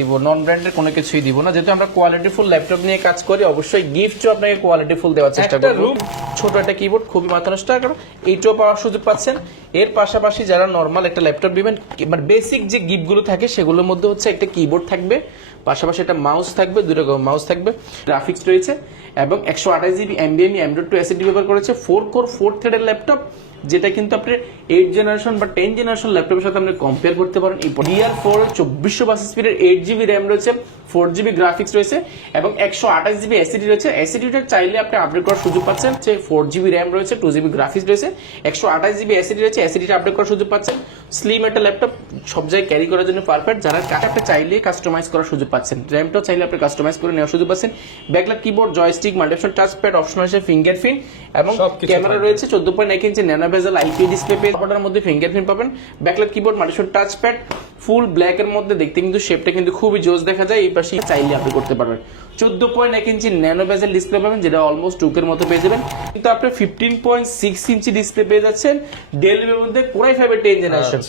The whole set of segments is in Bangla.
দিব নন ব্র্যান্ডের কোনো কিছুই দিব না। যেহেতু আমরা কোয়ালিটি ফুল ল্যাপটপ নিয়ে কাজ করি অবশ্যই গিফটও আপনাকে কোয়ালিটি ফুল দেওয়ার চেষ্টা একটা করব। ছোট একটা কিবোর্ড খুবই মাত্র নষ্ট টাকা এইটাও পাওয়ার সুযোগ পাচ্ছেন। এর পাশাপাশি যারা নর্মাল একটা ল্যাপটপ দিবেন মানে বেসিক যে গিফটগুলো থাকে সেগুলোর মধ্যে হচ্ছে একটা কিবোর্ড থাকবে। পাশাপাশি একটা মাউস থাকবে দুই রকম মাউস থাকবে গ্রাফিক্স রয়েছে এবং একশো আঠাশ জিবি এমবিএমই এম ডট টু এসিডি ব্যবহার করেছে। ফোর কোর ফোর থ্রেডের ল্যাপটপ যেটা কিন্তু আপনি এইট জেনারেশন বা টেন জেনারেশন ল্যাপটপের সাথে আপনি কম্পেয়ার করতে পারেন। এই ডিআর ফোর চব্বিশশো বাস স্পিডের এইট জিবি র্যাম রয়েছে ফোর জিবি গ্রাফিক্স রয়েছে এবং একশো আঠাশ জিবি এসিডি রয়েছে। এসিডিটা চাইলে আপনি আপডেট করার সুযোগ পাচ্ছেন। যে ফোর জিবি র্যাম রয়েছে টু জিবি গ্রাফিক্স রয়েছে একশো আঠাশ জিবি এসিডি রয়েছে এসিডিটা আপডেট করার সুযোগ পাচ্ছেন। স্লিম একটা ল্যাপটপ সব জায়গায় ক্যারি করার জন্য পারফেক্ট যারা আপনি চাইলে কাস্টমাইজ করার সুযোগ পাচ্ছেন। র্যামটাও চাইলে আপনি কাস্টমাইজ করে নেওয়ার সুযোগ পাচ্ছেন। Backlight keyboard joystick multi option touch pad option আছে ফিঙ্গারপ্রিন্ট এবং ক্যামেরা রয়েছে চোদ্দ পয়েন্ট এক inch nano bezel IP display page order মধ্যে ফিঙ্গারপ্রিন্ট পাবেন। Backlight keyboard multi option touch pad full black এর মধ্যে দেখতে কিন্তু শেপটা কিন্তু খুবই জোস দেখা যায়। এই পাশে চাইলে আপনি করতে পারবেন। চোদ্দ পয়েন্ট এক ইঞ্চি ন্যানো ডিসপ্লে পাবেন যেটা অলমোস্ট টুকের মতো পেয়ে যাবেন। কিন্তু আপনি fifteen point six inch display পেয়ে যাচ্ছেন ডেলের মধ্যে কোরাই ফাইভের টেন জেনারেশন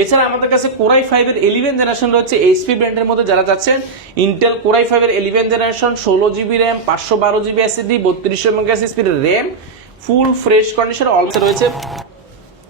এছাড়া আমাদের কাছে কোরাই ফাইভের এলিভেন জেনারেশন রয়েছে এইচপি ব্র্যান্ডের মধ্যে যারা যাচ্ছেন ইন্টেল কোরাই ফাইভের এলিভেন জেনারেশন ষোলো জিবি র্যাম পাঁচশো বারো জিবি এসএসডি বত্রিশশো মেগাস স্পিডের RAM full fresh condition also রয়েছে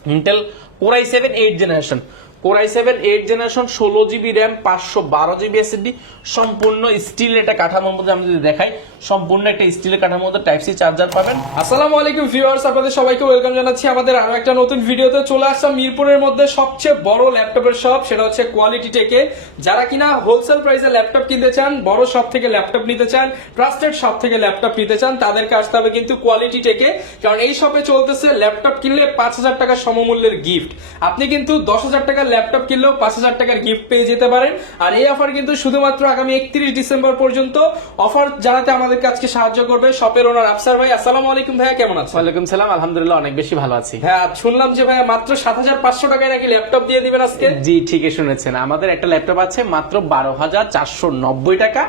Intel Core i seven eight generation Core i seven eight generation ষোলো জিবি র্যাম পাঁচশো বারো জিবি এসএসডি সম্পূর্ণ স্টিল একটা কাঠামোর মধ্যে আমি যদি দেখাই, সম্পূর্ণ একটা স্টিলের কাঠামোর মধ্যে টাইপ সি চার্জার পাবেন। আসসালামু আলাইকুম ভিউয়ার্স আপনাদের সবাইকে ওয়েলকাম জানাচ্ছি আমাদের আরও একটা নতুন ভিডিওতে চলে আসলাম মিরপুরের মধ্যে সবচেয়ে বড় ল্যাপটপের শপ সেটা হচ্ছে কোয়ালিটি টেকে যারা কিনা হোলসেল প্রাইসে ল্যাপটপ কিনতে চান, বড় শপ থেকে ল্যাপটপ নিতে চান ট্রাস্টেড শপ থেকে ল্যাপটপ নিতে চান, তাদেরকে আসতে হবে কিন্তু কোয়ালিটি টেকে কারণ এই শপে চলতেছে ল্যাপটপ কিনলে পাঁচ হাজার টাকা সমমূল্যের গিফট আপনি কিন্তু দশ হাজার টাকার ল্যাপটপ কিনলেও পাঁচ হাজার টাকার গিফট পেয়ে যেতে পারেন। আর এই অফার কিন্তু শুধুমাত্র আগামী একত্রিশ ডিসেম্বর পর্যন্ত। অফার জানাতে আমাদের আজকে সাহায্য করবে শপের ওনার আফসার ভাই। আসসালামু আলাইকুম ভাইয়া কেমন আছেন? ওয়ালাইকুম সালাম আলহামদুলিল্লাহ অনেক বেশি ভালো আছি। হ্যাঁ শুনলাম যে ভাইয়া মাত্র সাত হাজার পাঁচশো টাকায় নাকি ল্যাপটপ দিয়ে দিবেন আজকে? জি ঠিকই শুনেছেন। আমাদের একটা ল্যাপটপ আছে মাত্র বারো হাজার চারশো নব্বই টাকা।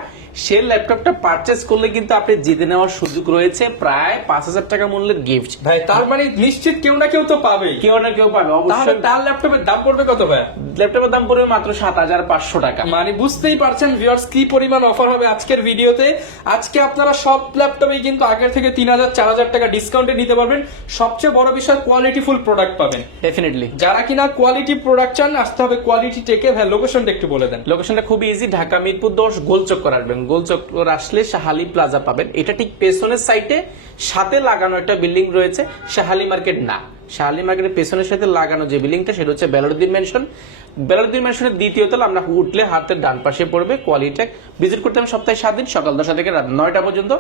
সে ল্যাপটপটা পারচেস করলে কিন্তু আপনি জিতে নেওয়ার সুযোগ রয়েছে প্রায় পাঁচ হাজার টাকা মূল্যের গিফট ভাই তার মানে নিশ্চিত কেউ না কেউ তো পাবেই। কেউ না কেউ পাবে অবশ্যই। তার ল্যাপটপের দাম পড়বে কত ভাই? ল্যাপটপের দাম পড়বে মাত্র সাত হাজার পাঁচশো টাকা। মানে বুঝতেই পারছেন ভিউয়ার্স কি পরিমাণ অফার হবে আজকের ভিডিওতে। আজকে আপনারা সব ল্যাপটপে কিন্তু আগের থেকে তিন হাজার চার হাজার টাকা ডিসকাউন্টে নিতে পারবেন। সবচেয়ে বড় বিষয় কোয়ালিটি ফুল প্রোডাক্ট পাবেন। ডেফিনেটলি যারা কিনা কোয়ালিটি প্রোডাক্ট চান আসতে হবে কোয়ালিটি টেকে ভাই লোকেশনটা একটু বলে দেন। লোকেশনটা খুবই ইজি ঢাকা মিরপুর দশ গোলচক্কর আসবেন। গোলচক্কর আসলে শাহালি প্লাজা পাবেন। এটা ঠিক পেছনের সাইডে সাথে লাগানো একটা বিল্ডিং রয়েছে শাহালি মার্কেট না। শাহালি মার্কেটের পেছনের সাথে লাগানো যে বিল্ডিংটা সেটা হচ্ছে বেলারুদ্দিন মেনশন বেলারুদ্দিন মেনশনের দ্বিতীয় তলা আমরা উঠলে হাতের ডান পাশে পড়বে কোয়ালিটেক ভিজিট করতে হবে সপ্তাহে সাত দিন সকাল দশটা থেকে রাত নয়টা পর্যন্ত।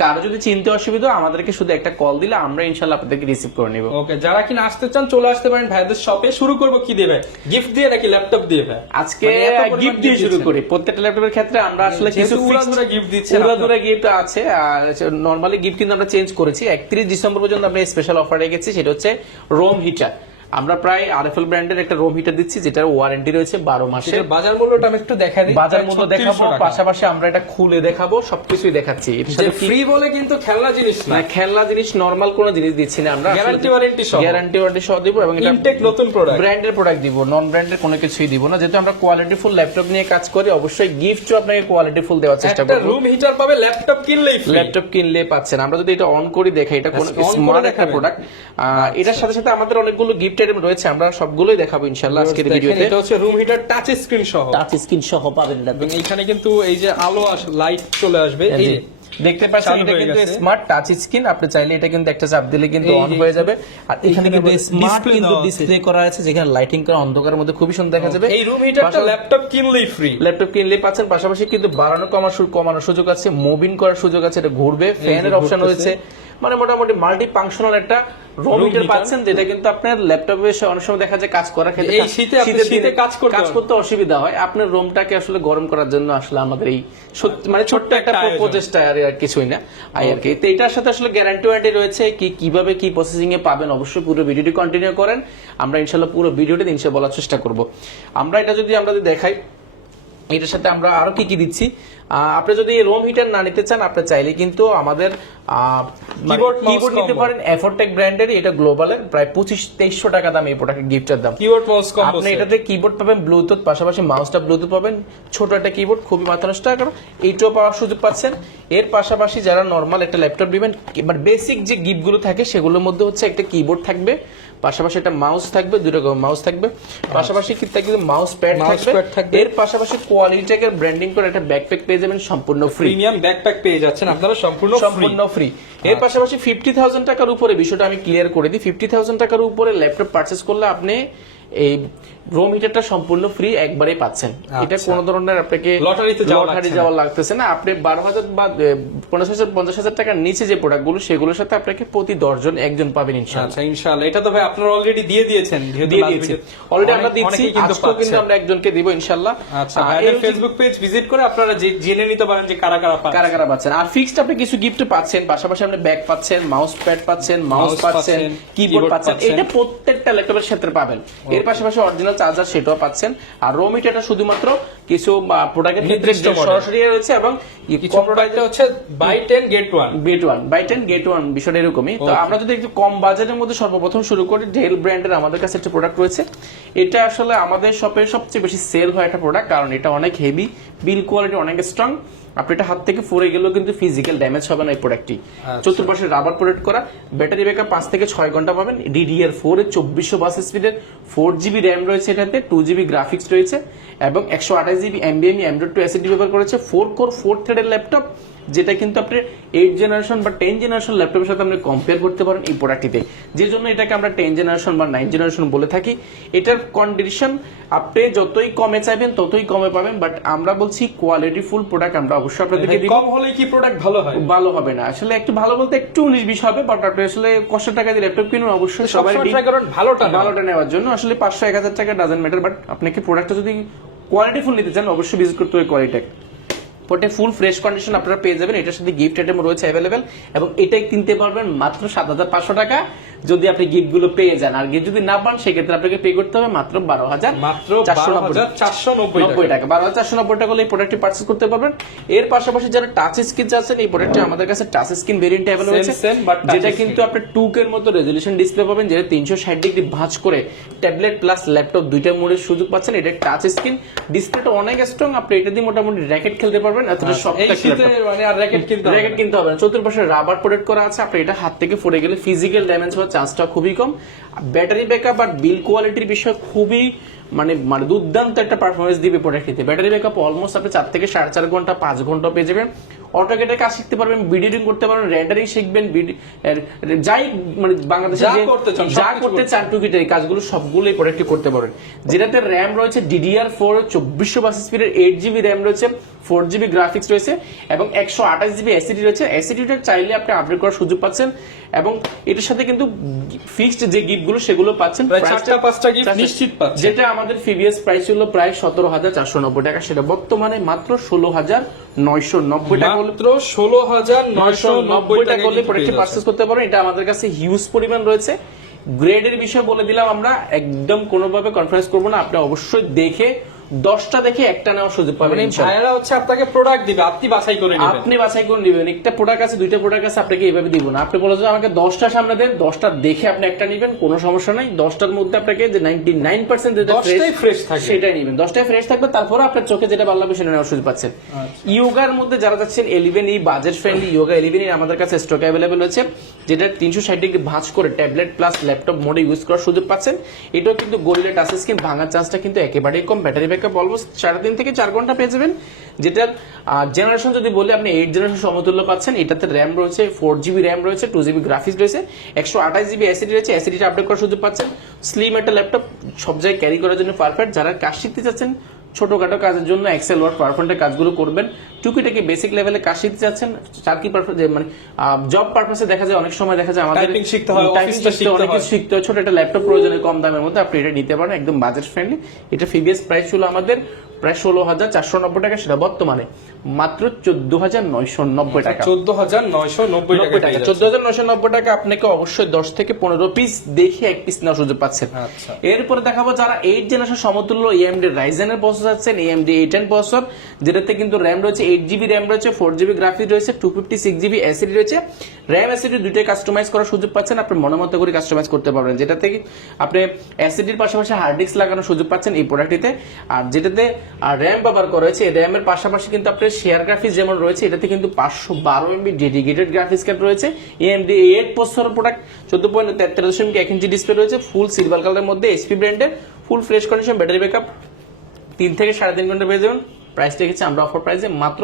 কারও যদি চিনতে অসুবিধা আমাদেরকে শুধু একটা কল দিলে আমরা ইনশাল্লাহ আপনাদেরকে রিসিভ করে নিব। ওকে যারা কিনা আসতে চান চলে আসতে পারেন ভাইদের শপে শুরু করব কি দেবে গিফট দিয়ে নাকি ল্যাপটপ দিয়ে ভাই? আজকে মানে গিফট দিয়ে শুরু। করি। প্রত্যেকটা ল্যাপটপের ক্ষেত্রে আমরা আসলে কিছু উড়াধুরা gift দিচ্ছেন উড়াধুরা গিফট আছে আর নর্মালি গিফট কিন্তু আমরা চেঞ্জ করেছি একত্রিশ ডিসেম্বর পর্যন্ত আমরা স্পেশাল অফার রেখেছি সেটা হচ্ছে রোম হিটার আমরা প্রায় আরএফএল ব্র্যান্ডের একটা রোম হিটার দিচ্ছি যেটার ওয়ারেন্টি রয়েছে বারো এটার বাজার মূল্যটা আমি একটু দেখা দিই। বাজার মতো দেখাবো পাশাপাশি আমরা এটা খুলে দেখাবো সবকিছুই দেখাচ্ছি। ফ্রি বলে কিন্তু খেলনা জিনিস না। খেলনা জিনিস নর্মাল কোন জিনিস দিচ্ছি না আমরা। Guarantee warranty সহ। গ্যারান্টি ওয়ারেন্টি সহ দিব এবং এটা ইনটেক নতুন প্রোডাক্ট ব্র্যান্ডের প্রোডাক্ট দিব নন ব্র্যান্ডের কোনো কিছুই দিব না। যেহেতু আমরা কোয়ালিটি ফুল ল্যাপটপ নিয়ে কাজ করি অবশ্যই গিফটও আপনাকে কোয়ালিটি ফুল দেওয়ার চেষ্টা করব। রুম হিটার পাবে ল্যাপটপ কিনলেই ল্যাপটপ কিনলে পাচ্ছেন। আমরা যদি এটা অন করি দেখাই এটা কোন স্মার্ট একটা প্রোডাক্ট এটার সাথে সাথে আমাদের অনেকগুলো গিফট আইটেম রয়েছে আমরা সবগুলোই দেখাবো ইনশাআল্লাহ আজকের ভিডিওতে। এটা হচ্ছে রুম হিটার টাচ স্ক্রিন সহ। টাচ স্ক্রিন সহ পাবেন এটা। এবং এইখানে কিন্তু এই যে আলো লাইট চলে আসবে এই দেখতে পাচ্ছেন এটা কিন্তু স্মার্ট টাচ স্ক্রিন আপনি চাইলে এটা কিন্তু একটা চাপ দিলে কিন্তু অন হয়ে যাবে। আর এখানে এখানে কিন্তু স্মার্ট কিন্তু ডিসপ্লে করা আছে যেখানে লাইটিং করা অন্ধকারের মধ্যে খুবই সুন্দর দেখা যাবে। এই রুম হিটারটা ল্যাপটপ কিনলেই ফ্রি ল্যাপটপ কিনলে পাচ্ছেন পাশাপাশি কিন্তু বাড়ানো কমার সু- কমানোর সুযোগ আছে মুভিং করার সুযোগ আছে এটা ঘুরবে ফ্যানের অপশন রয়েছে। মানে মোটামুটি মাল্টি ফাংশনাল একটা পাচ্ছেন যেটা কিন্তু আপনার ল্যাপটপে অনেক সময় দেখা যায় কাজ করার ক্ষেত্রে এই শীতে শীতের শীতে কাজ করতে কাজ করতে অসুবিধা হয়। আপনার রুমটাকে আসলে গরম করার জন্য আসলে আমাদের এই মানে ছোট্ট একটা প্রচেষ্টা আর কিছুই না। আর আর কি। তো এটার সাথে আসলে গ্যারান্টি ওয়ারেন্টি রয়েছে কি কীভাবে কি প্রসেসিং এ পাবেন অবশ্যই পুরো ভিডিওটি কন্টিনিউ করেন। আমরা ইনশাল্লাহ পুরো ভিডিওটি ইনশাল্লাহ বলার চেষ্টা করব। আমরা এটা যদি আমরা যদি দেখাই এটার সাথে আমরা আরও কি কি দিচ্ছি? আপনি যদি রোম হিটার না নিতে চান আপনি চাইলে কিন্তু আমাদের mouse কিবোর্ড নিতে পারেন। এফোরটেক ব্র্যান্ডের এটা গ্লোবালের প্রায় পঁচিশ তেইশশো টাকা দাম এই প্রোডাক্টের গিফটের দাম। কিবোর্ড মাউস আপনি এটাতে কিবোর্ড পাবেন ব্লুটুথ পাশাপাশি মাউসটা ব্লুটুথ পাবেন। ছোট একটা কিবোর্ড খুবই মাত্র দশ টাকা এইটাও পাওয়ার সুযোগ পাচ্ছেন। এর পাশাপাশি যারা নর্মাল একটা ল্যাপটপ নেবেন মানে বেসিক যে গিফটগুলো থাকে সেগুলোর মধ্যে হচ্ছে একটা কিবোর্ড থাকবে। পাশাপাশি একটা মাউস থাকবে দুই রকম মাউস থাকবে। পাশাপাশি কি থাকবে? মাউস প্যাড থাকবে। এর পাশাপাশি কোয়ালিটিকে ব্র্যান্ডিং করে একটা ব্যাকপ্যাক পেয়ে যাবেন সম্পূর্ণ ফ্রি প্রিমিয়াম ব্যাকপ্যাক পেয়ে যাচ্ছেন আপনারা সম্পূর্ণ সম্পূর্ণ ফ্রি এর পাশাপাশি ফিফটি থাউজেন্ড টাকার উপরে বিষয়টা আমি ক্লিয়ার করে দিই ফিফটি থাউজেন্ড টাকার উপরে ল্যাপটপ পারচেস করলে আপনি এই রো মিটারটা সম্পূর্ণ ফ্রি একবারেই পাচ্ছেন। এটা আচ্ছা। কোন ধরনের আপনাকে লটারিতে লটারি যাওয়া লাগতেছে না। আপনি বারো হাজার বা পঞ্চাশ হাজার পঞ্চাশ হাজার টাকার নিচে যে প্রোডাক্টগুলো সেগুলোর সাথে আপনাকে প্রতি দশজন একজন পাবেন ইনশাল্লাহ আচ্ছা ইনশাআল্লাহ। এটা তো ভাই আপনারা অলরেডি দিয়ে দিয়েছেন দিয়ে last দিয়েছি। অলরেডি আমরা দিচ্ছি কিন্তু আজকেও কিন্তু আমরা একজনকে দিব ইনশাল্লাহ আচ্ছা এই ফেসবুক পেজ ভিজিট করে আপনারা যে- জেনে নিতে পারেন যে কারা কারা পাচ্ছে। কারা কারা পাচ্ছেন। আর ফিক্সড আপনি কিছু গিফট পাচ্ছেন পাশাপাশি আপনি ব্যাগ পাচ্ছেন মাউস প্যাড পাচ্ছেন মাউস পাচ্ছেন পাচ্ছেন, কিবোর্ড পাচ্ছেন পাচ্ছেন। এটা প্রত্যেকটা ল্যাপটপের ক্ষেত্রে পাবেন। এর পাশাপাশি অরিজিনাল চার্জার সেটাও পাচ্ছেন। আর রো মিটারটা শুধুমাত্র কিছু প্রোডাক্টের নির্দিষ্ট সরাসরি রয়েছে এবং কিছু প্রোডাক্ট হচ্ছে buy ten get one get one buy ten get one বিষয়টা এরকমই। তো আমরা যদি একটু কম বাজেটের মধ্যে সর্বপ্রথম শুরু করি ডেল ব্র্যান্ডের আমাদের কাছে একটা প্রোডাক্ট রয়েছে। এটা আসলে আমাদের শপে সবচেয়ে বেশি সেল হয় একটা প্রোডাক্ট কারণ এটা অনেক হেভি বিল কোয়ালিটি অনেক স্ট্রং আপনি এটা হাত থেকে ফুরে গেলেও কিন্তু ফিজিক্যাল ড্যামেজ হবে না এই প্রোডাক্টটি আচ্ছা। চতুর্পাশে রাবার প্রোডাক্ট করা ব্যাটারি ব্যাকআপ পাঁচ থেকে ছয় ঘণ্টা পাবেন ডিডিআর ফোর এর চব্বিশশো বাস স্পিডের ফোর জিবি র্যাম রয়েছে এটাতে টু জিবি গ্রাফিক্স রয়েছে এবং একশো আঠাশ জিবি এমবিএমি অ্যান্ড্রয়েড টু এসিডি ব্যবহার করেছে ফোর কোর ফোর থ্রেডের ল্যাপটপ যেটা কিন্তু আপনি এইট জেনারেশন বা টেন জেনারেশন ল্যাপটপের সাথে আপনি কম্পেয়ার করতে পারেন এই প্রোডাক্টটিতে যে জন্য এটাকে আমরা টেন জেনারেশন বা নাইন জেনারেশন বলে থাকি। এটার কন্ডিশন আপনি যতই কমে চাইবেন ততই কমে পাবেন বাট আমরা বলছি কোয়ালিটি ফুল প্রোডাক্ট আমরা অবশ্যই আপনাদেরকে দিব। কম হলে কি প্রোডাক্ট ভালো হয়? ভালো হবে না। আসলে একটু ভালো বলতে একটু উনিশ বিশ হবে বাট আপনি আসলে কষ্ট টাকা দিয়ে ল্যাপটপ কিনুন অবশ্যই সবাই ভালোটা ভালোটা নেওয়ার জন্য। আসলে পাঁচশো এক হাজার টাকা ডাজেন্ট ম্যাটার বাট আপনাকে প্রোডাক্টটা যদি কোয়ালিটি ফুল নিতে চান অবশ্যই ভিজিট করতে হবে কোয়ালিটি পোর্টে ফুল ফ্রেশ কন্ডিশন আপনারা পেয়ে যাবেন। এটার সাথে গিফট আইটেম রয়েছে অ্যাভেলেবেল এবং এটাই কিনতে পারবেন মাত্র সাত হাজার পাঁচশো টাকা। যদি আপনি গিফটগুলো পেয়ে যান। আর gift যদি না পান সেক্ষেত্রে আপনাকে পে করতে হবে মাত্র বারো হাজার মাত্র চারশো নব্বই টাকা। বারো হাজার চারশো নব্বই টাকা। হলে এই প্রোডাক্টটি পার্চেস করতে পারবেন। এর পাশাপাশি যারা টাচ স্ক্রিন চাচ্ছেন এই প্রোডাক্টটি আমাদের কাছে টাচ স্ক্রিন ভেরিয়েন্ট অ্যাভেলেবল আছে যেটা কিন্তু আপনি টু এর মতো রেজলিউশন ডিসপ্লে পাবেন যেটা তিনশো ষাট ডিগ্রি ভাঁজ করে ট্যাবলেট প্লাস ল্যাপটপ দুইটা মোডের সুযোগ পাচ্ছেন। এটা টাচ স্ক্রিন ডিসপ্লেটা অনেক স্ট্রং আপনি এটা দিয়ে মোটামুটি র্যাকেট খেলতে পারবেন। এতটা আচ্ছা, এই শীতে মানে আর র্যাকেট কিনতে হবে র্যাকেট কিনতে হবে না। চতুর্পাশে রাবার প্রোটেক্ট করা আছে আপনি এটা হাত থেকে পড়ে গেলে ফিজিক্যাল ড্যামেজ হওয়ার চান্সটা খুবই কম। ব্যাটারি ব্যাকআপ আর বিল কোয়ালিটির বিষয় খুবই মানে মানে দুর্দান্ত একটা পারফরমেন্স দিবে প্রোডাক্টটিতে ব্যাটারি ব্যাকআপ অলমোস্ট আপনি চার থেকে সাড়ে চার ঘণ্টা পাঁচ ঘণ্টা পেয়ে যাবেন। অটোকেটের কাজ শিখতে পারবেন ভিডিওডিং করতে পারবেন রেন্ডারিং শিখবেন যাই মানে বাংলাদেশে যা করতে চান, যা করতে চান টুকিটাই এই কাজগুলো সবগুলো এই প্রোডাক্টটি করতে পারবেন। যেটাতে র্যাম রয়েছে ডিডিআর ফোর চব্বিশশো বাস স্পিডের এইট জিবি র্যাম রয়েছে ফোর জিবি গ্রাফিক্স রয়েছে এবং একশো আঠাশ জিবি এসিডি রয়েছে। এসিডিটা চাইলে আপনি আপডেট করার সুযোগ পাচ্ছেন এবং এটার সাথে কিন্তু ফিক্সড যে গিফটগুলো সেগুলো পাচ্ছেন। পাঁচটা নিশ্চিত পাচ্ছেন। যেটা আমাদের ফিবিএস প্রাইস ছিল প্রায় সতেরো হাজার চারশো নব্বই টাকা। সেটা বর্তমানে মাত্র ষোলো হাজার নয়শো নব্বই টাকা মাত্র ষোলো হাজার নয়শো নব্বই টাকা বলে প্রোডাক্টটি পারচেস করতে পারো এটা আমাদের কাছে হিউজ পরিমাণ রয়েছে। গ্রেডের বিষয়ে বলে দিলাম আমরা একদম কোনোভাবে কনফারেন্স করব না। আপনি অবশ্যই দেখে দশটা দেখে একটা নেওয়ার সুযোগ পাবেন মানে ভাইয়েরা হচ্ছে আপনাকে প্রোডাক্ট দিবে আপনি বাছাই করে নেবেন। আপনি বাছাই করে নেবেন একটা প্রোডাক্ট আছে দুইটা প্রোডাক্ট আছে আপনাকে এইভাবে দিব না। আপনি বলে যে আমাকে দশটা সামনে দেন দশটা দেখে আপনি একটা নেবেন কোনো সমস্যা নাই। দশটার মধ্যে আপনাকে যে নাইনটি নাইন পার্সেন্ট fresh থাকবে। সেটাই নেবেন। দশটাই ফ্রেশ থাকবে তারপর আপনার চোখে যেটা ভালো লাগবে সেটা নেওয়ার সুযোগ পাচ্ছেন। ইয়োগার মধ্যে যারা যাচ্ছেন এলিভেন এই বাজেট ফ্রেন্ডলি ইয়োগা এলিভেন আমাদের কাছে স্টক অ্যাভেলেবেল হচ্ছে যেটা তিনশো ষাট ডিগ্রি ভাঁজ করে ট্যাবলেট প্লাস ল্যাপটপ মোডে ইউজ করার সুযোগ পাচ্ছেন, এটাও কিন্তু গরিলা টাচ স্ক্রিন ভাঙার চান্সটা কিন্তু একেবারেই কম। ব্যাটারি ব্যাকআপ অলমোস্ট সাড়ে তিন থেকে চার ঘণ্টা পেয়ে যাবেন। যেটার জেনারেশন যদি বলি, আপনি এইট জেনারেশন সমতুল্য পাচ্ছেন। এটাতে র্যাম রয়েছে ফোর জিবি র্যাম রয়েছে টু জিবি গ্রাফিক্স রয়েছে, একশো আঠাশ জিবি অ্যাসিডি রয়েছে অ্যাসিডিটা আপডেট করার সুযোগ পাচ্ছেন। স্লিম একটা ল্যাপটপ সব জায়গায় ক্যারি করার জন্য পারফেক্ট যারা কাজ শিখতে চাচ্ছেন ছোটখাটো কাজের জন্য এক্সেল ওয়ার্ড পারফেন্টের কাজগুলো করবেন। টুকিটাকি বেসিক লেভেলে কাজ শিখতে চাচ্ছেন চাকরি পারপাস মানে জব পারপাসে দেখা যায় অনেক সময় দেখা যায় আমাদের টাইপিং শিখতে হয়, টাইপিং শিখতে হয়, অনেক কিছু শিখতে হয়। ছোট একটা ল্যাপটপ প্রয়োজনে কম দামের মধ্যে আপনি এটা নিতে পারেন একদম বাজেট ফ্রেন্ডলি এটা ফিবিএস প্রাইস ছিল আমাদের প্রায় ষোলো হাজার চারশো নব্বই টাকা সেটা বর্তমানে। মাত্র চোদ্দ হাজার নয়শো নব্বই টাকা। চোদ্দ হাজার নয়শো নব্বই নব্বই টাকা চোদ্দ হাজার নয়শো নব্বই টাকা আপনাকে অবশ্যই দশ থেকে পনেরো পিস দেখে এক পিস নেওয়ার সুযোগ পাচ্ছেন। আচ্ছা। এরপরে দেখাবো যারা এইট জেনারেশন সমতুল্য এএমডি রাইজেনের প্রসেসর আছেন এএমডি এইট টেন প্রসেসর যেটাতে কিন্তু র্যাম রয়েছে এইট জিবি র্যাম রয়েছে ফোর জিবি গ্রাফিক রয়েছে two fifty six GB SSD রয়েছে। র্যাম এসিডি দুইটাই কাস্টমাইজ করার সুযোগ পাচ্ছেন আপনি মনে মতো করে কাস্টমাইজ করতে পারবেন যেটা থেকে আপনি এসিডির পাশাপাশি হার্ড ডিস্ক লাগানোর সুযোগ পাচ্ছেন এই প্রোডাক্টটিতে আর যেটাতে র্যাম ব্যবহার করা হয়েছে। র্যামের পাশাপাশি কিন্তু আপনার শেয়ার গ্রাফিক্স যেমন রয়েছে, এটাতে কিন্তু পাঁচশো বারো এমবি ডেডিকেটেড গ্রাফিক্স কার্ড রয়েছে। এএমডি এইট প্রসেসর প্রোডাক্ট চোদ্দ পয়েন্ট তেত্রিশ দশমিক এক ইঞ্চি ডিসপ্লে রয়েছে ফুল সিলভার কালারের মধ্যে এসপি ব্র্যান্ডের full fresh condition battery backup তিন থেকে সাড়ে তিন ঘণ্টা পেয়ে যাবেন প্রাইস রেখেছি আমরা অফার প্রাইসে মাত্র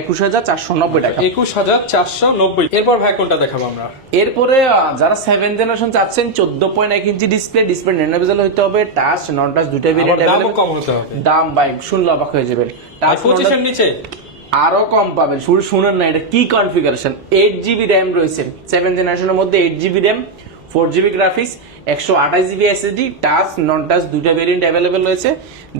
একুশ হাজার চারশো নব্বই টাকা। একুশ হাজার চারশো নব্বই। এরপর ভাই কোনটা দেখাবো আমরা? এরপরে যারা সেভেন জেনারেশন চাচ্ছেন চোদ্দ পয়েন্ট এক ইঞ্চি ডিসপ্লে ডিসপ্লে নেনাবেজাল হইতে হবে টাচ নন টাচ দুইটা ভেরিয়েন্ট কম হতে হবে। দাম বাইক শুনলে অবাক হয়ে যাবেন। টাচ নিচে? আরও কম পাবেন। শুধু শুনেন না এটা কি কনফিগারেশন এইট জিবি র্যাম রয়েছে। সেভেন জেনারেশনের মধ্যে eight GB RAM four GB graphics একশো আঠাশ GB SSD touch non touch দুইটা ভেরিয়েন্ট অ্যাভেলেবেল রয়েছে,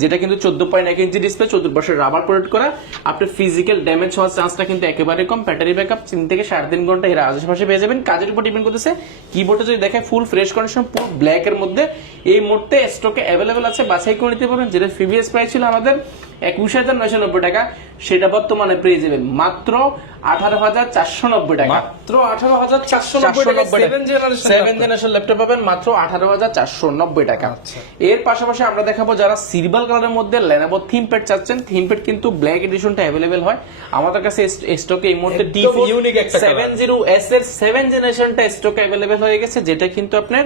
যেটা কিন্তু চোদ্দ পয়েন্ট এক ইঞ্চি ডিসপ্লে চতুর্পাশে রাবার প্রোডাক্ট করা। আপনার ফিজিক্যাল ড্যামেজ হওয়ার চান্সটা কিন্তু একেবারে কম। ব্যাটারি ব্যাকআপ তিন থেকে সাড়ে তিন ঘণ্টা এর আশেপাশে পেয়ে যাবেন। কাজের উপর ডিপেন্ড করতেছে। কিবোর্ডে যদি দেখেন ফুল ফ্রেশ কন্ডিশন পুরো ব্ল্যাক এর মধ্যে। এই মুহূর্তে স্টকে অ্যাভেলেবেল আছে, বাছাই করে নিতে পারেন যেটা প্রিভিয়াস প্রাইস ছিল আমাদের একুশ হাজার নয়শো নব্বই টাকা। সেটা বর্তমানে পেয়ে যাবেন মাত্র আঠারো হাজার চারশো নব্বই টাকা। মাত্র আঠারো হাজার চারশো নব্বই সেভেন জেনারেশন ল্যাপটপ পাবেন মাত্র আঠারো হাজার চারশো নব্বই টাকা। আচ্ছা। এর পাশাপাশি আমরা দেখাবো যারা সিলভার কালারের মধ্যে লেনোভো থিম প্যাড চাচ্ছেন থিম প্যাড কিন্তু ব্ল্যাক এডিশনটা অ্যাভেলেবেল হয়। আমাদের কাছে স্টকে এই মুহূর্তে unique একটা সেভেন জিরো এস এর সেভেন জেনারেশনটা স্টকে অ্যাভেলেবেল হয়ে গেছে যেটা কিন্তু আপনার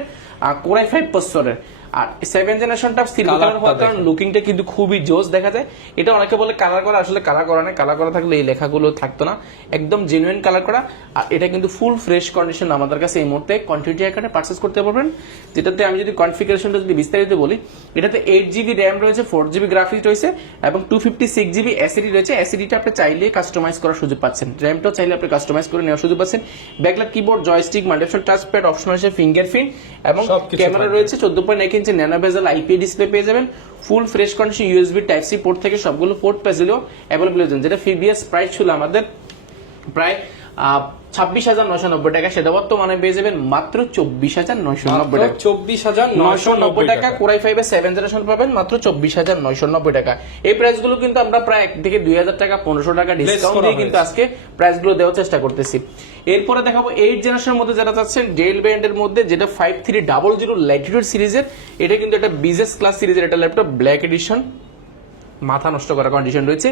কোরাই ফাইভ প্রসেসরের আর সেভেন জেনারেশনটা সিলভার কালার হওয়ার কারণে লুকিংটা কিন্তু খুবই জোস দেখা যায়। এটা অনেকে বলে কালার করা আসলে কালার করা না কালার করা থাকলে এই লেখাগুলো থাকতো না। একদম জেনুইন কালার করা। আর এটা কিন্তু ফুল ফ্রেশ কন্ডিশন আমাদের কাছে এই মুহূর্তে কোয়ান্টিটি আকারে পারচেস করতে পারবেন। যেটাতে আমি যদি কনফিগারেশনটা যদি বিস্তারিত বলি এটাতে এইট জিবি র্যাম রয়েছে ফোর জিবি গ্রাফিক্স রয়েছে এবং two fifty six GB SSD রয়েছে। এসিডিটা আপনি চাইলে কাস্টমাইজ করার সুযোগ পাচ্ছেন। র্যামটাও চাইলে আপনি কাস্টমাইজ করে নেওয়ার সুযোগ পাচ্ছেন। Backlight keyboard joystick multiple touch pad option আছে ফিঙ্গারপ্রিন্ট এবং ক্যামেরা রয়েছে চোদ্দ পয়েন্ট এক inch nano bezel IP display পেয়ে যাবেন। Full fresh condition USB type C port থেকে সবগুলো পোর্ট পেয়েছিল অ্যাভেলেবল হয়েছে যেটা প্রিভিয়াস প্রাইস ছিল আমাদের প্রায় ছাব্বিশ হাজার নয়শো নব্বই টাকা। সেটা বর্তমানে পেয়ে যাবেন মাত্র চব্বিশ হাজার নয়শো নব্বই টাকা। চব্বিশ হাজার নয়শো নব্বই টাকা। কোরাই ফাইভের সেভেন জেনারেশন পাবেন মাত্র চব্বিশ হাজার নয়শো নব্বই টাকা। এই প্রাইসগুলো কিন্তু আমরা প্রায় এক থেকে দুই হাজার টাকা পনেরোশো টাকা ডিসকাউন্ট দিয়ে কিন্তু আজকে প্রাইসগুলো দেওয়ার চেষ্টা করতেছি। এরপরে দেখাবো এইট জেনারেশনের মধ্যে যারা চাচ্ছেন ডেল ব্র্যান্ডের মধ্যে, যেটা five three double zero Latitude সিরিজের এটা কিন্তু একটা বিজনেস ক্লাস সিরিজের একটা ল্যাপটপ ব্ল্যাক এডিশন মাথা নষ্ট করার কন্ডিশন রয়েছে।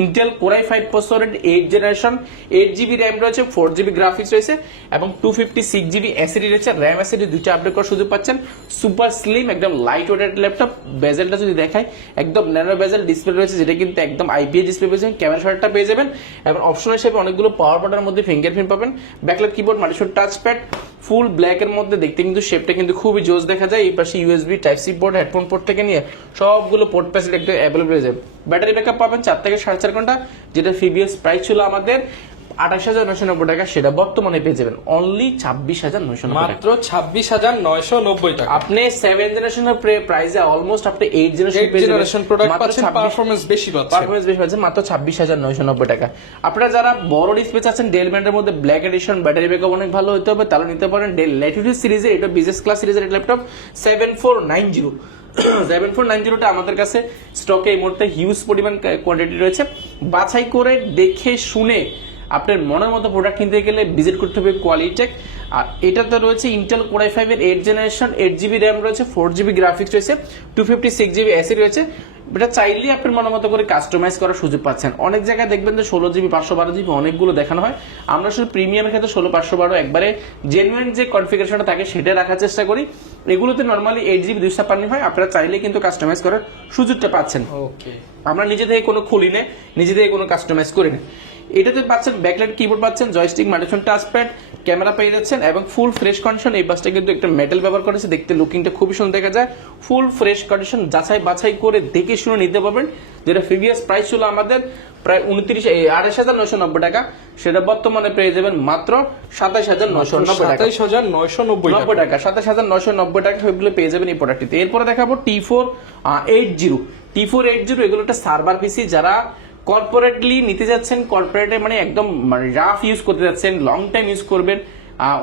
ইন্টেল কোরাই ফাইভ প্রসেসরের eight generation eight GB RAM রয়েছে ফোর জিবি গ্রাফিক্স রয়েছে এবং two fifty six GB SSD রয়েছে। র্যাম এসিডি দুইটা আপডেট করার সুযোগ পাচ্ছেন। সুপার স্লিম একদম লাইট ওয়েটেড ল্যাপটপ বেজেলটা যদি দেখায় একদম ন্যানো বেজেল ডিসপ্লে রয়েছে, যেটা কিন্তু একদম আইপিএস ডিসপ্লে পেয়ে যাবেন ক্যামেরা শটটা পেয়ে যাবেন এবং অপশন হিসেবে অনেকগুলো পাওয়ার বাটনের মধ্যে ফিঙ্গারপ্রিন্ট পাবেন। ব্যাকলাইট কিবোর্ড মাল্টিশন টাচ প্যাড ফুল ব্ল্যাক এর মধ্যে দেখতে কিন্তু শেপটা কিন্তু খুবই জোস দেখা যায়। এই পাশে USB type C port headphone port থেকে নিয়ে সবগুলো পোর্ট প্যাসেজ একটা অ্যাভেলেবল যাবে ব্যাটারি ব্যাকআপ পাবেন চার থেকে সাড়ে চার ঘণ্টা যেটা প্রিভিয়াস প্রাইস ছিল আমাদের আঠাশ হাজার নয়শো নব্বই টাকা সেটা বর্তমানে পেয়ে যাবেন অনলি ছাব্বিশ হাজার নয়শো মাত্র ছাব্বিশ হাজার নয়শো নব্বই টাকা। আপনি সেভেন জেনারেশনের প্রাইসে অলমোস্ট আপনি এইট জেনারেশন জেনারেশন প্রোডাক্ট পাচ্ছেন পারফরমেন্স বেশি পাচ্ছেন। পারফরমেন্স বেশি পাচ্ছেন মাত্র ছাব্বিশ হাজার নয়শো নব্বই টাকা। আপনারা যারা বড় ডিসপ্লে চাচ্ছেন ডেল ব্র্যান্ডের মধ্যে ব্ল্যাক এডিশন ব্যাটারি ব্যাকআপ অনেক ভালো হতে হবে তাহলে নিতে পারেন ডেল ল্যাটিটিউড সিরিজের এটা বিজনেস ক্লাস সিরিজের laptop seven four nine zero seven four nine জিরোটা আমাদের কাছে স্টকে এই মুহূর্তে হিউজ পরিমাণ কোয়ান্টিটি রয়েছে। বাছাই করে দেখে শুনে আপনার মনের মতো প্রোডাক্ট কিনতে গেলে ভিজিট করতে হবে কোয়ালিটেক আর এটাতে রয়েছে ইন্টেল কোরাই ফাইভ এর eight generation eight GB RAM রয়েছে ফোর জিবি গ্রাফিক্স রয়েছে two fifty six GB SSD রয়েছে। এটা চাইলেই আপনার মনের মতো করে কাস্টমাইজ করার সুযোগ পাচ্ছেন। অনেক জায়গায় দেখবেন যে ষোলো জিবি পাঁচশো বারো জিবি অনেকগুলো দেখানো হয়। আমরা আসলে প্রিমিয়ামের ক্ষেত্রে ষোলো, পাঁচশো বারো একবারে জেনুইন যে কনফিগারেশনটা থাকে সেটা রাখার চেষ্টা করি। এগুলোতে নর্মালি এইট জিবি দুইশো ছাপ্পান্ন হয় আপনারা চাইলে কিন্তু কাস্টমাইজ করার সুযোগটা পাচ্ছেন। ওকে আমরা নিজে থেকে কোনো খুলি নেই নিজে থেকে কোনো কাস্টমাইজ করি না এটাতে পাচ্ছেন ব্যাকলাইট কিবোর্ড পাচ্ছেন জয়স্টিক মাল্টিফোন টাচপ্যাড ক্যামেরা পেয়ে যাচ্ছেন এবং ফুল ফ্রেশ কন্ডিশন এই বাসটা কিন্তু একটা মেটাল ব্যবহার করেছে দেখতে লুকিংটা খুবই সুন্দর দেখা যায়। ফুল ফ্রেশ কন্ডিশন যাচাই বাছাই করে দেখে শুনে নিতে পারবেন। যেটা প্রিভিয়াস প্রাইস ছিল আমাদের প্রায় উনত্রিশ আড়াইশ হাজার নয়শো নব্বই টাকা। সেটা বর্তমানে পেয়ে যাবেন মাত্র সাতাইশ হাজার নয়শো নব্বই সাতাইশ হাজার নয়শো নব্বই টাকা নব্বই টাকা। সাতাশ হাজার নয়শো নব্বই টাকা সেগুলো পেয়ে যাবেন এই প্রোডাক্টটিতে এরপরে দেখাবো T four eight zero T four eight zero এগুলো একটা সার্ভার পিসি যারা কর্পোরেটলি নিতে যাচ্ছেন কর্পোরেটে মানে একদম মানে রাফ ইউজ করতে যাচ্ছেন লং টাইম ইউজ করবেন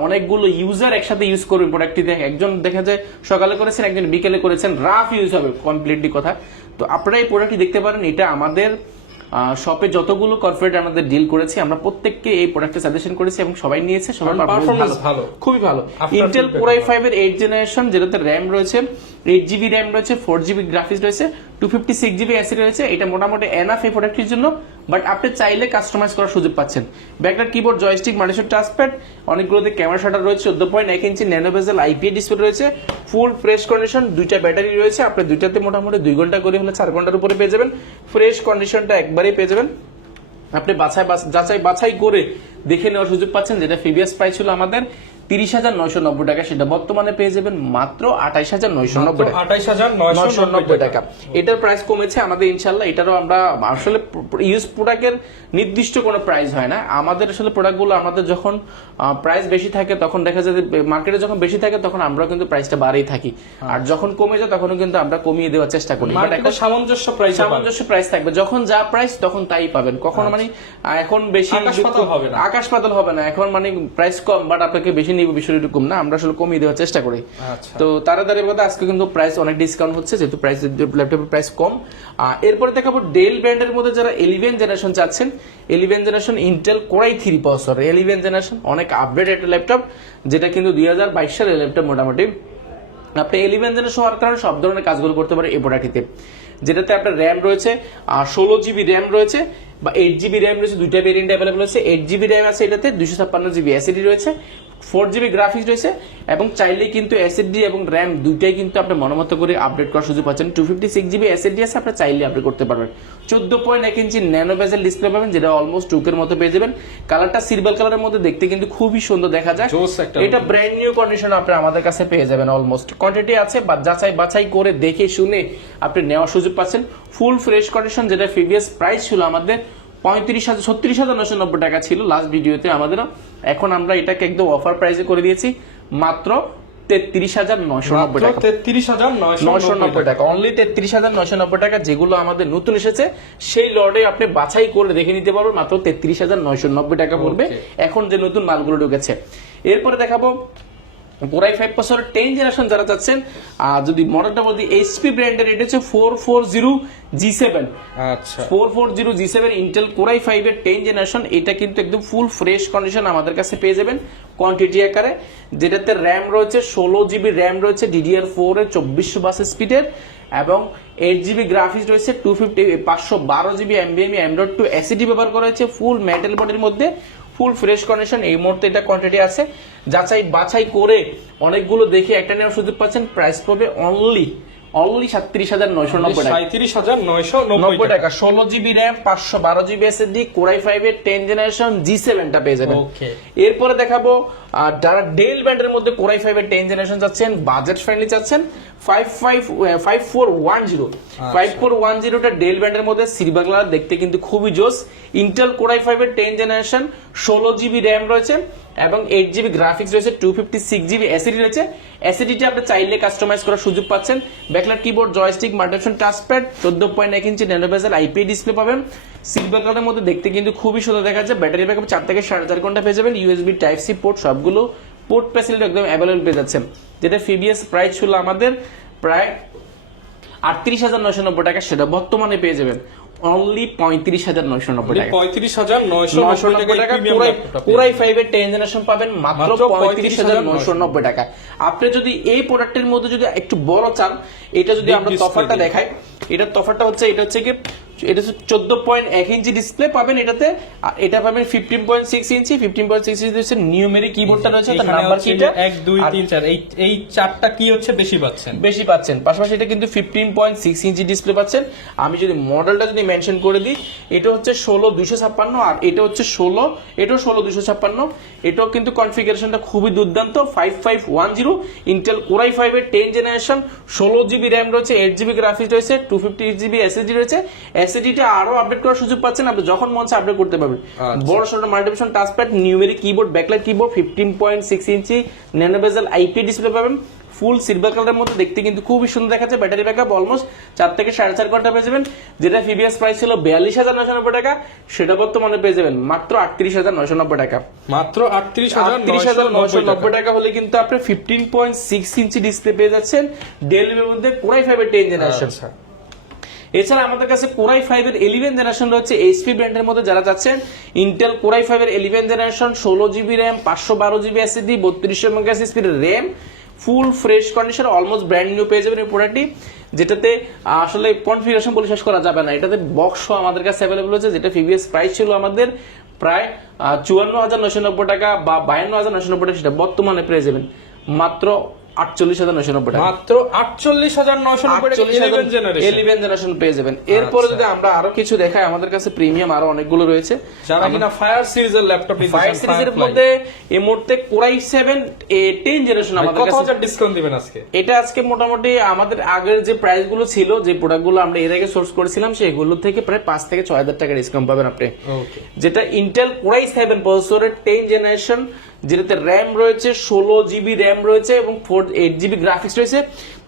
অনেকগুলো ইউজার একসাথে ইউজ করবেন প্রোডাক্টটিতে একজন দেখা যায় সকালে করেছেন একজন বিকেলে করেছেন রাফ ইউজ হবে কমপ্লিটলি কথা তো আপনারা এই প্রোডাক্টটি দেখতে পারেন এটা আমাদের শপে যতগুলো কর্পোরেট আমাদের ডিল করেছি আমরা প্রত্যেককে এই প্রোডাক্টে সাজেশন করেছি এবং সবাই নিয়েছে সবার performance ভালো। খুবই ভালো ইন্টেল কোরাই। ফাইভ এর এইট জেনারেশন যেটাতে র্যাম রয়েছে এইট জিবি র্যাম রয়েছে ফোর জিবি গ্রাফিক্স রয়েছে two fifty six GB SSD রয়েছে, এটা মোটামুটি এনাফ এই প্রোডাক্টটির জন্য বাট আপনি চাইলে কাস্টমাইজ করার সুযোগ পাচ্ছেন। ব্যাকলার কিবোর্ড জয়স্টিক মাল্টিশন টাচপ্যাড অনেকগুলোতে ক্যামেরা শাটার রয়েছে, চোদ্দ পয়েন্ট এক inch nano bezel IPS display রয়েছে ফুল ফ্রেশ কন্ডিশন দুইটা ব্যাটারি রয়েছে, আপনি দুইটাতে মোটামুটি দুই ঘণ্টা করে হলে চার ঘণ্টার উপরে পেয়ে যাবেন। ফ্রেশ কন্ডিশনটা একবারেই পেয়ে যাবেন। আপনি বাছাই বাছ- যাচাই বাছাই করে দেখে নেওয়ার সুযোগ পাচ্ছেন, যেটা প্রাইস ছিল আমাদের। তিরিশ হাজার নয়শো নব্বই টাকা সেটা বর্তমানে পেয়ে যাবেন মাত্র আঠাইশ হাজার নয়শো নব্বই টাকা। আঠাইশ হাজার নয়শো নব্বই টাকা। এটার প্রাইস কমেছে আমাদের ইনশাল্লাহ এটারও আমরা আসলে ইউজ প্রোডাক্টের নির্দিষ্ট কোনো প্রাইস হয় না। আমাদের আসলে প্রোডাক্টগুলো আমাদের যখন প্রাইস বেশি থাকে তখন দেখা যায় মার্কেটে যখন বেশি থাকে তখন আমরা কিন্তু প্রাইসটা বাড়িয়ে থাকি। আর যখন কমে যায় তখন কিন্তু আমরা কমিয়ে দেওয়ার চেষ্টা করি। এখন সামঞ্জস্য প্রাইস সামঞ্জস্য প্রাইস থাকবে। যখন যা প্রাইস তখন তাই পাবেন। কখন মানে এখন বেশি আকাশ পাতাল হবে না। আকাশ পাতাল হবে না। এখন মানে প্রাইস কম বাট আপনাকে বেশি নিব বিষয়টা এরকম না আমরা আসলে কমিয়ে দেওয়ার চেষ্টা করি। আচ্ছা। তো তাড়াতাড়ি বলতে আজকে কিন্তু প্রাইস অনেক ডিসকাউন্ট হচ্ছে যেহেতু প্রাইস ল্যাপটপের প্রাইস কম। এরপরে দেখাবো ডেল ব্র্যান্ডের মধ্যে যারা এলিভেন জেনারেশন চাচ্ছেন eleven generation Intel Core i three processor eleven generation অনেক আপডেট একটা ল্যাপটপ যেটা কিন্তু দুই হাজার বাইশ সালের ল্যাপটপ মোটামুটি। আপনি এলিভেন জেনারেশন হওয়ার কারণে সব ধরনের কাজগুলো করতে পারেন এই প্রোডাক্টটিতে যেটাতে আপনার র্যাম রয়েছে আর ষোলো জিবি র্যাম রয়েছে বা এইট জিবি র্যাম রয়েছে দুইটা ভেরিয়েন্ট অ্যাভেলেবল আছে এইট জিবি র্যাম আছে এটাতে দুশো ছাপ্পান্ন জিবি এসিডি রয়েছে। ফোর জিবি গ্রাফিক্স রয়েছে এবং চাইলে কিন্তু এসএসডি এবং র্যাম দুইটাই কিন্তু আপনি মনোমত করে আপডেট করার সুযোগ পাচ্ছেন। Two fifty six GB SSD আছে আপনি চাইলে আপডেট করতে পারবেন। চোদ্দ পয়েন্ট এক ইঞ্চি ন্যানো বেজেল ডিসপ্লে পাবেন যেটা অলমোস্ট টুকের মতো পেয়ে যাবেন। কালারটা সিলভার কালারের মধ্যে দেখতে কিন্তু খুবই সুন্দর দেখা যায়। এটা ব্র্যান্ড নিউ কন্ডিশন আপনি আমাদের কাছে পেয়ে যাবেন অলমোস্ট কোয়ান্টিটি আছে বা যাচাই বাছাই করে দেখে শুনে আপনি নেওয়ার সুযোগ পাচ্ছেন। ফুল ফ্রেশ কন্ডিশন যেটা প্রিভিয়াস প্রাইস ছিল আমাদের পঁয়ত্রিশ হাজার ছত্রিশ হাজার নশো নব্বই টাকা ছিল লাস্ট ভিডিওতে আমাদের এখন আমরা এটাকে একদম অফার প্রাইসে করে দিয়েছি মাত্র তেত্রিশ হাজার নব্বই টাকা। তেত্রিশ হাজার নয়শো নব্বই টাকা। অনলি তেত্রিশ হাজার নয়শো নব্বই টাকা যেগুলো আমাদের নতুন এসেছে সেই লটে আপনি বাছাই করে দেখে নিতে পারবেন মাত্র তেত্রিশ হাজার নয়শো নব্বই টাকা পড়বে। এখন যে নতুন মালগুলো ঢুকেছে। এরপরে দেখাবো কোরাই ফাইভ বছর টেন জেনারেশন যারা চাচ্ছেন আর যদি মডেলটা বলতে এইচপি ব্র্যান্ডের এটা হচ্ছে four four zero G seven আচ্ছা। Four four zero G seven Intel Core i five এর টেন জেনারেশন এটা কিন্তু একদম ফুল ফ্রেশ কন্ডিশন আমাদের কাছে পেয়ে যাবেন কোয়ান্টিটি আকারে যেটাতে র্যাম রয়েছে ষোলো জিবি র্যাম রয়েছে ডিডিআর ফোর এর চব্বিশশো বাস স্পিডের এবং এইট জিবি গ্রাফিক্স রয়েছে টু ফিফটি পাঁচশো বারো জিবি এমবিএম এমডট টু এসিডি ব্যবহার করা হয়েছে ফুল মেটাল বডির মধ্যে ফুল ফ্রেশ কন্ডিশন এই মুহূর্তে এটা কোয়ান্টিটি আছে। যাচাই বাছাই করে অনেকগুলো দেখে একটা নেওয়ার সুযোগ পাচ্ছেন। প্রাইস পড়বে অনলি অনলি সাতত্রিশ হাজার নয়শো নব্বই টাকা। সাঁত্রিশ হাজার নয়শো নব্বই টাকা। ষোলো জিবি র্যাম পাঁচশো বারো GB S SSD core i five এর টেন জেনারেশন জি সেভেনটা পেয়ে যাবেন. এরপরে দেখাবো যারা ডেল ব্যান্ডের মধ্যে কোরাই ফাইভ এর টেন জেনারেশন চাচ্ছেন বাজেট ফ্রেন্ডলি চাচ্ছেন five five five four one zero five four one জিরোটা Dell ব্যান্ডের মধ্যে সিলভার কালার দেখতে কিন্তু খুবই জোস। Intel core i ten generation ষোলো জিবি র্যাম রয়েছে এবং এইট জিবি গ্রাফিক্স রয়েছে two fifty six GB SSD রয়েছে। এসিডিটি আপনি চাইলে কাস্টমাইজ করার সুযোগ পাচ্ছেন। ব্যাকলার কিবোর্ড জয়স্টিক মাল্টিপশন টাচপ্যাড চোদ্দ পয়েন্ট এক ইঞ্চি ন্যানোভেজাল ডিসপ্লে পাবেন। সিলভার কালারের মধ্যে দেখতে কিন্তু খুবই সুন্দর দেখা যায় ব্যাটারি ব্যাকআপ চার থেকে সাড়ে চার ঘণ্টা পেয়ে যাবেন। ইউএসবি টাইপ সি পোর্ট সবগুলো পোর্ট ফ্যাসিলিটি একদম অ্যাভেলেবল পেয়ে যাচ্ছেন। যেটা ফিবিএস প্রাইস ছিল আমাদের প্রায় আটত্রিশ হাজার নয়শো নব্বই টাকা সেটা বর্তমানে পেয়ে যাবেন। অনলি পঁয়ত্রিশ হাজার নয়শো নব্বই টাকা। পঁয়ত্রিশ হাজার নয়শো নয়শো নব্বই টাকা Core i Core i five এর টেন জেনারেশন পাবেন মাত্র পঁয়ত্রিশ হাজার নয়শো নব্বই টাকা। আপনি যদি এই প্রোডাক্টের মধ্যে যদি একটু বড় চান এটা যদি আমরা তফারটা। দেখাই এটার তফারটা হচ্ছে এটা হচ্ছে কি এটা হচ্ছে চোদ্দ পয়েন্ট এক ইঞ্চি ডিসপ্লে পাবেন এটাতে। এটা পাবেন fifteen point six inch. Fifteen point six inch হচ্ছে নিউমেরিক কিবোর্ডটা রয়েছে তার নাম্বার কিটা এক দুই তিন চার এই এই চারটা কি হচ্ছে বেশি পাচ্ছেন। বেশি পাচ্ছেন। পাশাপাশি এটা কিন্তু fifteen point six inch display পাচ্ছেন। আমি যদি মডেলটা যদি মেনশন করে দিই এটা হচ্ছে ষোলো দুশো ছাপ্পান্ন আর এটা হচ্ছে ষোলো এটাও ষোলো দুশো ছাপ্পান্ন। এটাও কিন্তু কনফিগারেশনটা খুবই দুর্দান্ত five five one zero Intel Core i ফাইভের টেন জেনারেশন ষোলো জিবি র্যাম রয়েছে এইট জিবি গ্রাফিক্স রয়েছে টু ফিফটি জিবি এসএসডি রয়েছে এসএসডিটা আরও আপডেট করার সুযোগ পাচ্ছেন আপনি যখন মন চায় আপডেট করতে পারবেন। আচ্ছা। বড় সড়ো মাল্টিভিশন touchpad numeric keyboard backlight keyboard fifteen point six inch nano bezel IP display পাবেন। ফুল সিলভার কালারের মধ্যে দেখতে কিন্তু খুবই সুন্দর দেখাচ্ছে। ব্যাটারি ব্যাকআপ অলমোস্ট চার থেকে সাড়ে চার ঘণ্টা পেয়ে যাবেন। যেটা ফিবিএস প্রাইস ছিল বিয়াল্লিশ হাজার নয়শো নব্বই টাকা সেটা বর্তমানে পেয়ে যাবেন মাত্র আটত্রিশ হাজার নয়শো নব্বই টাকা। মাত্র আটত্রিশ হাজার নয়শো নব্বই টাকা হলে কিন্তু আপনি fifteen point six inch display পেয়ে যাচ্ছেন। ডেলির মধ্যে কোরাই ফাইভের টেন জেনারেশন। এছাড়া আমাদের কাছে কোরাই ফাইভের ইলেভেন জেনারেশন রয়েছে এইচপি ব্র্যান্ডের মধ্যে যারা চাচ্ছেন ইন্টেল কোরাই ফাইভের ইলেভেন জেনারেশন ষোলো জিবি র্যাম পাঁচশো বারো জিবি এসএসডি বত্রিশশো মেগাস speed RAM full fresh condition almost brand new পেয়ে যাবেন এই প্রোডাক্টটি যেটাতে আসলে কনফিগারেশন বলে শেষ করা যাবে না। এটাতে বক্স আমাদের কাছে অ্যাভেলেবল আছে যেটা প্রিভিয়াস প্রাইস ছিল আমাদের প্রায় চুয়ান্ন হাজার নশো নব্বই টাকা বা বায়ান্ন হাজার নশো নব্বই টাকা, সেটা বর্তমানে পেয়ে যাবেন। মাত্র আটচল্লিশ হাজার নশো নব্বই টাকা। মাত্র আটচল্লিশ হাজার নয়শো নব্বই ইলেভেন জেনারেশন পেয়ে যাবেন। এরপরে আচ্ছা। যদি আমরা আরও কিছু দেখাই আমাদের কাছে প্রিমিয়াম আরও অনেকগুলো রয়েছে। যারা কিনা ফায়ার সিরিজের ল্যাপটপ ফাইভ সিরিজের মধ্যে এই মুহূর্তে কোরাই সেভেন টেন জেনারেশন আমাদের কাছে ডিসকাউন্ট দিবেন আজকে? এটা আজকে মোটামুটি আমাদের আগের যে প্রাইসগুলো ছিল যে প্রোডাক্টগুলো আমরা এর আগে সোর্স করেছিলাম সেগুলো থেকে প্রায় পাঁচ থেকে ছয় হাজার টাকা ডিসকাউন্ট পাবেন আপনি। যেটা ইন্টেল কোরাই সেভেন প্রসেসরের টেন জেনারেশন যেটাতে র্যাম রয়েছে, ষোলো জিবি র্যাম রয়েছে এবং ফোর এইট জিবি গ্রাফিক্স রয়েছে।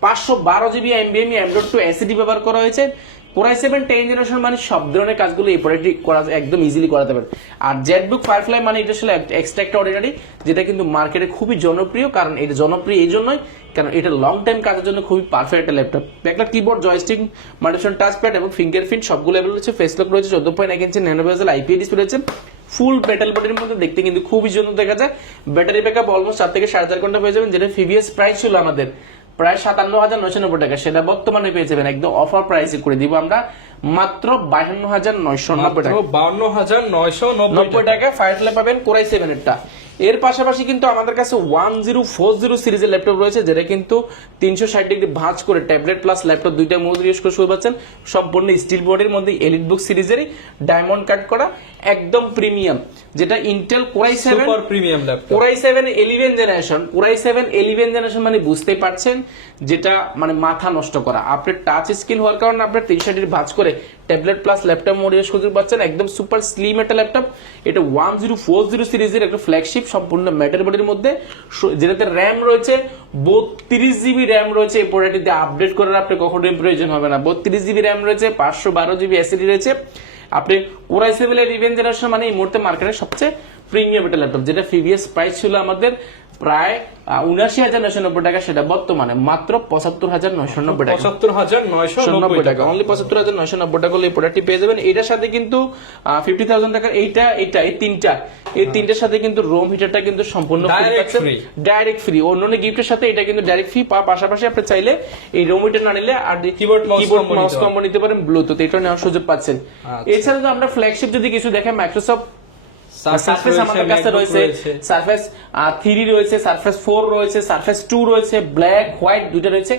পাঁচশো বারো জিবি এমবিএমই অ্যান্ড্রয়েড টু এসিডি ব্যবহার করা হয়েছে। কোরাই সেভেন টেন জেনারেশন মানে সব ধরনের কাজগুলো এই প্রোডাক্টটি করা একদম ইজিলি করাতে পারেন আর জেটবুক ফায়ারফ্লাই মানে এটা আসলে এক্সট্রা একটা অর্ডিনারি যেটা কিন্তু মার্কেটে খুবই জনপ্রিয়, কারণ এটা জনপ্রিয় এই জন্যই, কারণ এটা লং টাইম কাজের জন্য খুবই পারফেক্ট একটা ল্যাপটপ ব্যাকলার কিবোর্ড জয়স্টিক মাল্টিশন টাচপ্যাড এবং ফিঙ্গারপ্রিন্ট সবগুলো অ্যাভেলেবল রয়েছে। ফেস লক রয়েছে, চোদ্দ পয়েন্ট এক ইঞ্চি ন্যানোভেজাল আইপিএ ডিসপ্লে রয়েছে। ফুল মেটাল বডির মধ্যে দেখতে কিন্তু খুবই সুন্দর দেখা যায়। ব্যাটারি ব্যাকআপ অলমোস্ট চার থেকে সাড়ে চার ঘণ্টা পেয়ে যাবেন যেটা ফিভিএস প্রাইস ছিল আমাদের। প্রায় সাতান্ন হাজার নয়শো নব্বই টাকা সেটা বর্তমানে পেয়ে যাবেন। একদম অফার প্রাইসে করে দিব আমরা মাত্র বাহান্ন হাজার নয়শো নব্বই টাকা। বাউন্ন হাজার নয়শো নব্বই টাকা। ফায়ারফ্লাই পাবেন কোরাই সেভেনেরটা এর পাশাপাশি কিন্তু আমাদের কাছে ওয়ান জিরো ফোর জিরো সিরিজের ল্যাপটপ রয়েছে যেটা কিন্তু তিনশো ষাট ডিগ্রি ভাঁজ করে ট্যাবলেট প্লাস ল্যাপটপ দুইটা মোড ইউজ করে শুরু পাচ্ছেন সম্পূর্ণ স্টিল বোর্ডের মধ্যে এলিট বুক সিরিজেরই ডায়মন্ড কাট করা। একদম প্রিমিয়াম যেটা Intel Core i seven premium Core i seven eleven generation Core i seven eleven generation মানে বুঝতেই পারছেন যেটা মানে মাথা নষ্ট করা। আপনার টাচ স্কিল হওয়ার কারণে আপনার তিনশো ডিগ্রি ভাঁজ করে tablet plus laptop mode use সুযোগ পাচ্ছেন। একদম সুপার স্লিম একটা ল্যাপটপ এটা ওয়ান জিরো ফোর জিরো সিরিজের একটা ফ্ল্যাগশিপ সম্পূর্ণ মেটাল বডির মধ্যে। যেটাতে র্যাম রয়েছে বত্রিশ জিবি র্যাম রয়েছে। এই প্রোডাক্টটিতে আপডেট করার আপনার কখনোই প্রয়োজন হবে না। বত্রিশ জিবি র্যাম রয়েছে পাঁচশো বারো জিবি এসিডি রয়েছে। আপনি কোরাই সেভেনের ইভেন জেনারেশন মানে এই মুহূর্তে মার্কেটের সবচেয়ে প্রিমিয়াম একটা ল্যাপটপ যেটা প্রিভিয়াস প্রাইস ছিল আমাদের প্রায় উনাশি হাজার নয়শো নব্বই টাকা সেটা বর্তমানে মাত্র পঁচাত্তর হাজার নয়শো নব্বই টাকা। পঁচাত্তর হাজার নয়শো নব্বই টাকা। অনলি পঁচাত্তর হাজার নয়শো নব্বই টাকা হলে এই প্রোডাক্টটি পেয়ে যাবেন। এটার সাথে কিন্তু ফিফটি থাউজেন্ড টাকার এইটা এটা এই তিনটা এই তিনটার সাথে কিন্তু রোম হিটারটা কিন্তু সম্পূর্ণ ডাইরেক্ট ফ্রি অন্য অন্য গিফটের সাথে এটা কিন্তু ডাইরেক্ট ফ্রি পা পাশাপাশি আপনি চাইলে এই রোম হিটার না নিলে আর কিবোর্ড combo মাউস নিতে কম্বো নিতে পারেন ব্লুটুথ এটা নেওয়ার সুযোগ পাচ্ছেন। আচ্ছা। এছাড়া তো আমরা ফ্ল্যাগশিপ যদি কিছু দেখেন মাইক্রোসফট সার্ফেস আমাদের কাছে রয়েছে রয়েছে। সার্ফেস থ্রি রয়েছে সার্ফেস ফোর রয়েছে সার্ফেস টু রয়েছে ব্ল্যাক হোয়াইট দুইটা রয়েছে।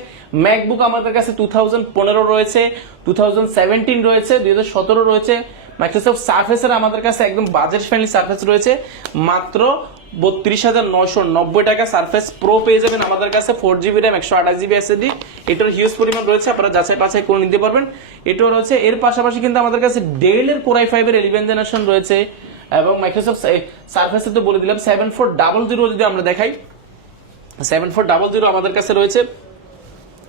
ম্যাকবুক আমাদের কাছে টু থাউজেন্ড পনেরো রয়েছে টু থাউজেন্ড সেভেন্টিন রয়েছে দুই হাজার সতেরো রয়েছে। মাইক্রোসফট সার্ফেসের আমাদের কাছে একদম বাজেট ফ্রেন্ডলি সার্ফেস রয়েছে। মাত্র বত্রিশ হাজার নয়শো নব্বই টাকা সার্ফেস প্রো পেয়ে যাবেন আমাদের কাছে ফোর জিবি র্যাম একশো আঠাশ জিবি এসএসডি এটার হিউজ পরিমাণ রয়েছে আপনারা যাচাই বাছাই করে নিতে পারবেন। এটাও রয়েছে এর পাশাপাশি কিন্তু আমাদের কাছে ডেলের কোরাই ফাইভের ইলেভেন জেনারেশন রয়েছে। এবং মাইক্রোসফট সার্ফেসে তো বলে দিলাম সেভেন ফোর ডাবল জিরো যদি আমরা দেখাই সেভেন ফোর ডাবল জিরো আমাদের কাছে রয়েছে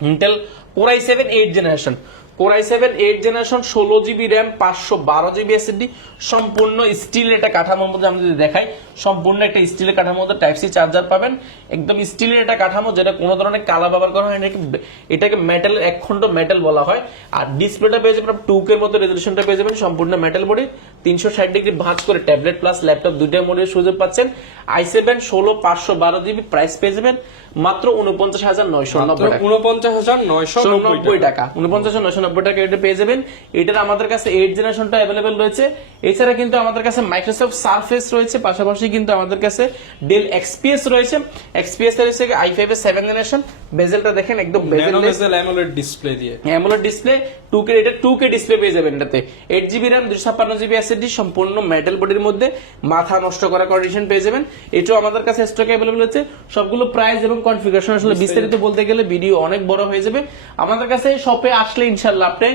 Intel Core i seven eight generation Core i seven eight generation ষোলো জিবি র্যাম পাঁচশো বারো জিবি এসএসডি সম্পূর্ণ স্টিল এটা কাঠামোর মধ্যে আমরা যদি দেখাই সম্পূর্ণ একটা স্টিলের কাঠামো মধ্যে টাইপ সি চার্জার পাবেন। একদম স্টিলের একটা কাঠামো যেটা কোনো ধরনের কালা ব্যবহার করা হয় এটাকে- এটাকে মেটাল এক খণ্ড মেটাল বলা হয়। আর ডিসপ্লেটা পেয়ে যাবেন টু কের মতো রেজলিউশনটা পেয়ে যাবেন সম্পূর্ণ মেটাল বডি তিনশো ষাট ডিগ্রি ভাঁজ করে ট্যাবলেট প্লাস ল্যাপটপ দুইটা মোডের সুযোগ পাচ্ছেন। আই সেভেন ষোলো পাঁচশো বারো জিবি প্রাইস পেয়ে যাবেন। মাত্র উনপঞ্চাশ হাজার নয়শো নব্বই টাকা। উনপঞ্চাশ হাজার নয়শো নব্বই নব্বই টাকা। উনপঞ্চাশ নয়শো নব্বই টাকা এটা পেয়ে যাবেন। এটার আমাদের কাছে এইট জেনারেশনটা অ্যাভেলেবেল রয়েছে। এছাড়া কিন্তু আমাদের কাছে মাইক্রোসফট সার্ফেস রয়েছে। পাশাপাশি কিন্তু আমাদের কাছে ডেল এক্সপিএস রয়েছে। এক্সপিএস এর হচ্ছে আই ফাইভ এর সেভেন জেনারেশন বেজেলটা দেখেন একদম বেজেল অ্যামোলেড ডিসপ্লে দিয়ে। অ্যামোলেড ডিসপ্লে টু কে এটা টু কে ডিসপ্লে পেয়ে যাবেন এটাতে। এইট জিবি র্যাম দুশো ছাপ্পান্ন জিবি এসএসডি সম্পূর্ণ মেটাল বডির মধ্যে মাথা নষ্ট করা কন্ডিশন পেয়ে যাবেন। এটাও আমাদের কাছে স্টক অ্যাভেলেবল আছে সবগুলো প্রাইস এবং কনফিগারেশন আসলে বিস্তারিত। বলতে গেলে ভিডিও অনেক বড় হয়ে যাবে। আমাদের কাছে শপে আসলে ইনশাল্লাহ আপনি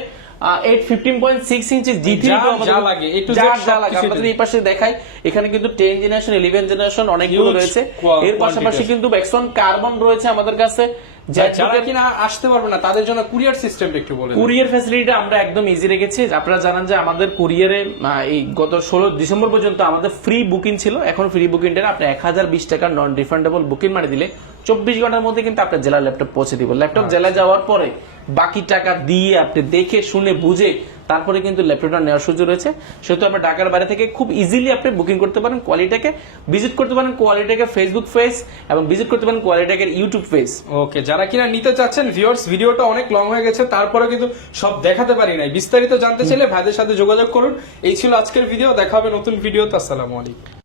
eight fifteen point six inch G three যা- যা লাগে, A যা লাগে। আপনাদের এই পাশে দেখাই এখানে কিন্তু টেন জেনারেশন ইলেভেন জেনারেশন অনেকগুলো রয়েছে। এর পাশাপাশি কিন্তু কার্বন রয়েছে আমাদের কাছে। যারা জ্যাকবুকের কিনা আসতে পারবে না তাদের জন্য কুরিয়ার সিস্টেমটা একটু বলে কুরিয়ার ফ্যাসিলিটিটা আমরা একদম ইজি রেখেছি। আপনারা জানেন যে আমাদের কুরিয়ারে এই গত ষোলো ডিসেম্বর পর্যন্ত আমাদের ফ্রি বুকিং ছিল। এখন ফ্রি বুকিংটা আপনি এক হাজার বিশ টাকা নন রিফান্ডেবল বুকিং মারি দিলে চব্বিশ ঘণ্টার মধ্যে কিন্তু আপনার জেলার ল্যাপটপ পৌঁছে দিব। ল্যাপটপ জেলা যাওয়ার পরে বাকি টাকা দিয়ে আপনি দেখে শুনে বুঝে তারপরে কিন্তু ল্যাপটপটা নেওয়ার সুযোগ রয়েছে। সেহেতু আপনি ঢাকার বাইরে থেকে খুব ইজিলি আপনি বুকিং করতে পারেন কোয়ালিটাকে ভিজিট করতে পারেন কোয়ালিটাকে ফেসবুক পেজ এবং ভিজিট করতে পারেন কোয়ালিটাকে ইউটিউব পেজ ওকে যারা কিনা নিতে চাচ্ছেন ভিউয়ার্স ভিডিওটা অনেক লং হয়ে গেছে, তারপরে কিন্তু সব দেখাতে পারি নাই। বিস্তারিত জানতে চাইলে ভাইদের সাথে যোগাযোগ করুন। এই ছিল আজকের ভিডিও দেখা হবে নতুন ভিডিওতে আসসালামু আলাইকুম।